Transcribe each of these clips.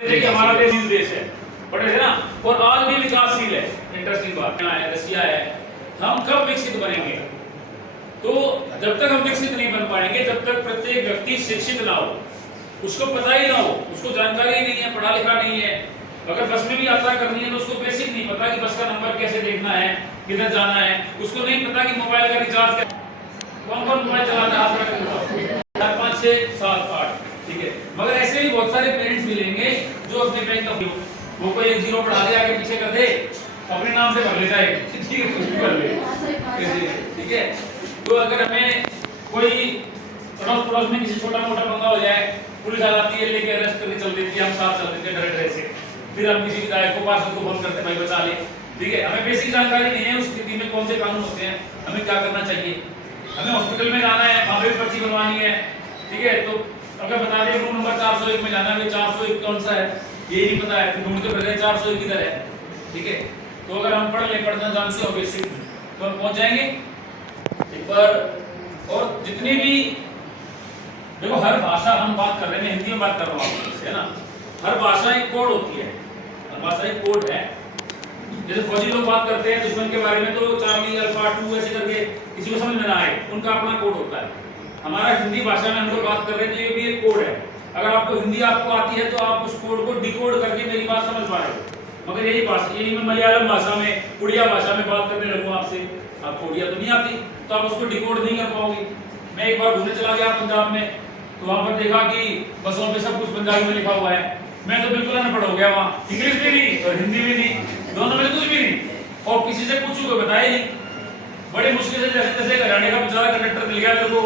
देखिए हमारा देश है बड़े है ना, और आज भी विकासशील है। इंटरेस्टिंग बात है, रशिया है। हम कब विकसित बनेंगे? तो जब तक हम विकसित नहीं बन पाएंगे, जब तक प्रत्येक व्यक्ति शिक्षित ना हो, उसको पता ही ना हो, उसको जानकारी ही नहीं है, पढ़ा लिखा नहीं है। अगर बस में भी यात्रा करनी है तो उसको बेसिक नहीं पता कि बस का नंबर कैसे देखना है, किधर जाना है। उसको नहीं पता कि मोबाइल का रिचार्ज कौन कौन मोबाइल चलाता है, 4 5 6 7 8, ठीक है। मगर ऐसे भी बहुत सारे पेरेंट्स मिलेंगे जो अपने बैंक का वो कोई एक जीरो बढ़ा दे, आगे पीछे कर दे, अपने नाम से भर लेता है, ठीक है, कुछ भी कर ले, ठीक है। तो अगर हमें कोई पड़ोस में किसी छोटा मोटा पंगा हो जाए, पुलिस आ जाती है, लेके अरेस्ट करके चल देती है, हम साथ चल देते हैं डरे डरे से। फिर हम किसी विधायक को पार्षद को फोन करते, भाई बचा ले, ठीक है। हमें बेसिक जानकारी नहीं है उस स्थिति में कौन से कानून होते हैं, हमें क्या करना चाहिए। हमें हॉस्पिटल में जाना है, वहां पे भी पर्ची बनवानी है, ठीक है। तो अगर बता दें रूम नंबर 401 में जाना है, 401 कौन सा है ये नहीं पता है, फिर ढूंढते फिर 401 किधर है, ठीक है। तो अगर हम पढ़ना जानते हो बेसिक तो हम पहुंच जाएंगे एक बार। और जितनी भी देखो, हर भाषा हम बात कर रहे हैं, मैं हिंदी में बात कर रहा हूँ, है ना। हर भाषा एक कोड होती है, हर भाषा एक कोड है। जैसे फौजी लोग बात करते हैं दुश्मन के बारे में, तो चार्ली अल्फा 2 ऐसे करके किसी को समझ में ना आए, उनका अपना कोड होता है। हमारा हिंदी भाषा में हम लोग बात कर रहे हैं तो ये भी एक कोड है। अगर आपको हिंदी आपको आती है तो आप उस कोड को डिकोड करके मेरी बात समझ पा रहे हो। मगर यही मैं मलयालम भाषा में, उड़िया भाषा में बात करने लगूं आपसे, आपको उड़िया तो नहीं आती, तो आप उसको डिकोड नहीं कर पाओगे। मैं एक बार घूमने चला गया पंजाब में, तो वहां पर देखा कि बसों पे सब कुछ पंजाबी में लिखा हुआ है। मैं तो बिल्कुल अनपढ़ हो गया, वहां इंग्लिश भी नहीं और हिंदी भी नहीं, दोनों में कुछ भी नहीं। और किसी से पूछूं तो बताया नहीं। बड़ी मुश्किल से जैसे तैसे हरियाणा का बेचारा कंडक्टर मिल गया मेरे को,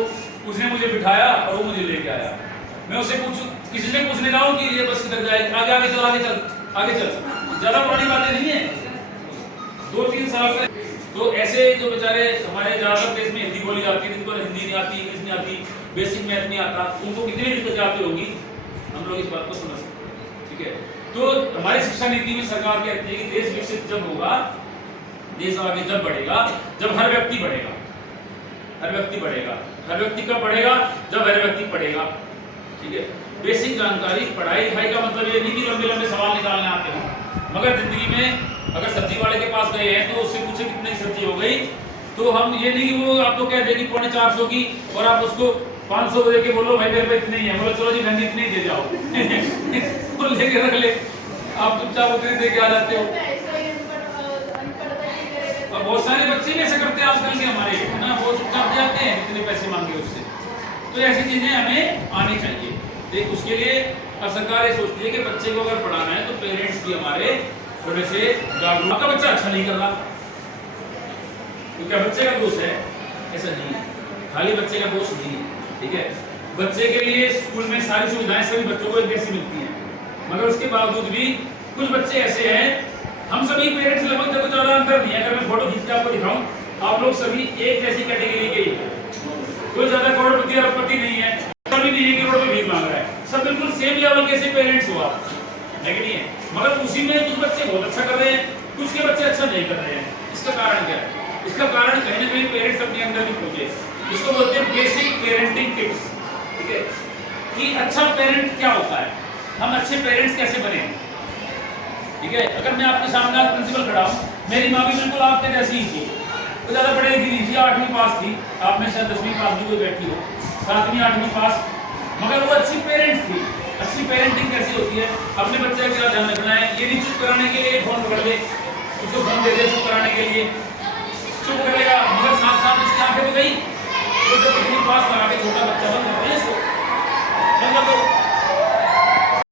उसने मुझे बिठाया और वो मुझे लेके आया। मैं उससे पूछूं, किसी से पूछने जाऊं कि ये बस किधर जाएगी, आगे आगे चल, आगे चल, आगे चल, ज्यादा पुरानी बातें नहीं है, 2-3 साल से। तो ऐसे जो बेचारे हमारे ज्यादातर देश में हिंदी बोली जाती है, जिनको हिंदी नहीं आती, इंग्लिश नहीं आती, बेसिक मैथ नहीं आता, उनको कितनी दिक्कत आती होगी, हम लोग इस बात को समझ सकते हैं, ठीक है। तो हमारी शिक्षा नीति में सरकार कहती है कि देश विकसित जब होगा, देश आगे जब बढ़ेगा, जब हर व्यक्ति बढ़ेगा। हर व्यक्ति बढ़ेगा, हर व्यक्ति कब बढ़ेगा? जब हर व्यक्ति पढ़ेगा, ठीक है। बेसिक जानकारी, पढ़ाई लिखाई का मतलब ये नहीं कि लंबे लंबे सवाल निकालने आते हो, मगर जिंदगी में अगर सब्जी वाले के पास गए हैं तो उससे पूछे कितनी सब्जी हो गई, तो हम ये नहीं कि वो आपको कह दे कि 450 की और आप उसको 500 दे के बोलो भाई मेरे पे इतने ही है, बोलो चलो जी बहन इतने ही दे जाओ तो लेके रख ले, आप चुपचाप उतने दे के आ जाते हो। और बहुत सारे बच्चे भी ऐसे करते हैं आजकल के हमारे, है ना, वो चुपचाप जाते हैं इतने पैसे मांगे उससे। तो ऐसी चीजें हमें आनी चाहिए। देख उसके लिए अब सरकार ये सोचती है कि बच्चे को अगर पढ़ाना है तो पेरेंट्स भी हमारे थोड़े से जागरूक। का बच्चा अच्छा नहीं कर रहा तो क्या बच्चे का दोष है? ऐसा नहीं है, खाली बच्चे का दोष नहीं है, ठीक है। बच्चे के लिए स्कूल में सारी सुविधाएं सभी बच्चों को एक जैसी मिलती हैं, मगर उसके बावजूद भी कुछ बच्चे ऐसे हैं, हम सभी पेरेंट्स लगभग देखो ज्यादा अंतर नहीं है। अगर मैं फोटो खींच के आपको दिखाऊं, आप लोग सभी एक जैसी कैटेगरी के ही, कोई ज्यादा करोड़पति अरबपति नहीं है, कभी नहीं है कि रोड पे भीख मांग रहा है, सब बिल्कुल सेम लेवल के से पेरेंट्स हो आप, है कि नहीं है। मगर उसी में कुछ बच्चे बहुत अच्छा कर रहे हैं, कुछ के बच्चे अच्छा नहीं कर रहे हैं। इसका कारण क्या है? इसका कारण कहीं ना कहीं पेरेंट्स अपने अंदर भी खोजे। इसको बोलते हैं बेसिक पेरेंटिंग टिप्स, ठीक है, कि अच्छा पेरेंट क्या होता है, हम अच्छे पेरेंट्स कैसे बने, ठीक है। अगर मैं आपके सामने आज प्रिंसिपल खड़ा हूँ, मेरी माँ भी बिल्कुल आपके जैसी ही थी, तो ज्यादा पढ़ी लिखी नहीं थी, 8वीं पास थी, आप में शायद 10वीं पास भी कोई बैठी हो, 7वीं 8वीं पास, मगर वो अच्छी पेरेंट्स थी। अच्छी पेरेंटिंग कैसी होती है? अपने बच्चे का क्या ध्यान रखना है, ये नहीं चुप कराने के लिए फोन पकड़ ले, उसको फोन दे दे चुप कराने के लिए, चुप कर लेगा, मगर साथ साथ उसकी आंखें तो गई, तो जब 8वीं पास